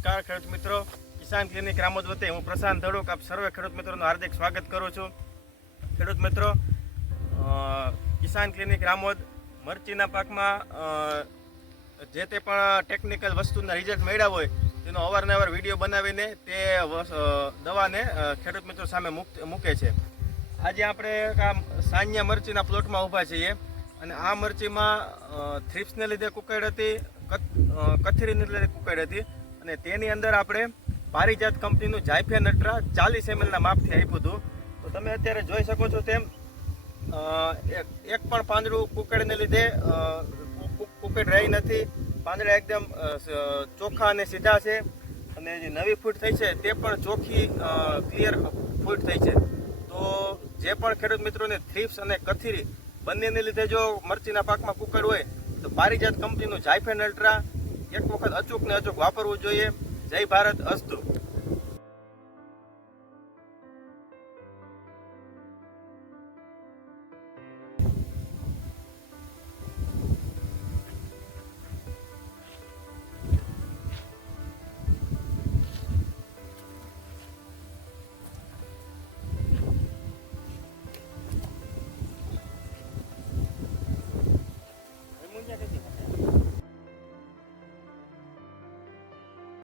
નમસ્કાર ખેડૂત મિત્રો, કિસાન ક્લિનિક રામોદ વતી હું પ્રશાંત ધડુક આપ સર્વે ખેડૂત મિત્રોનું હાર્દિક સ્વાગત કરું છું. ખેડૂત મિત્રો, કિસાન ક્લિનિક રામોદ મરચીના પાકમાં જે તે પણ ટેકનિકલ વસ્તુના રિઝલ્ટ મળ્યા હોય તેનો અવારનવાર વિડીયો બનાવીને તે દવાને ખેડૂત મિત્રો સામે મૂકે છે. આજે આપણે આ સાનિયા મરચીના પ્લોટમાં ઊભા છીએ અને આ મરચીમાં થ્રિપ્સને લીધે કુકડ હતી, કથરીને લીધે કુકડ હતી અને તેની અંદર આપણે પારિજાત કંપનીનું જાયફે નટ્રા 40 ml માપથી આપ્યું હતું. તો તમે અત્યારે જોઈ શકો છો તેમ એક પણ પાંદડું કુકડને લીધે કુકડ રહી નથી. પાંદડા એકદમ ચોખ્ખા અને સીધા છે અને જે નવી ફૂટ થઈ છે તે પણ ચોખ્ખી ક્લિયર ફૂટ થઈ છે. તો જે પણ ખેડૂત મિત્રોને થ્રિપ્સ અને કથરી બંનેને લીધે જો મરચીના પાકમાં કુકડ હોય તો પારિજાત કંપનીનું જાયફે નટ્રા એક વખત અચૂક ને અચૂક વાપરવું જોઈએ. જય ભારત, અસ્તુ.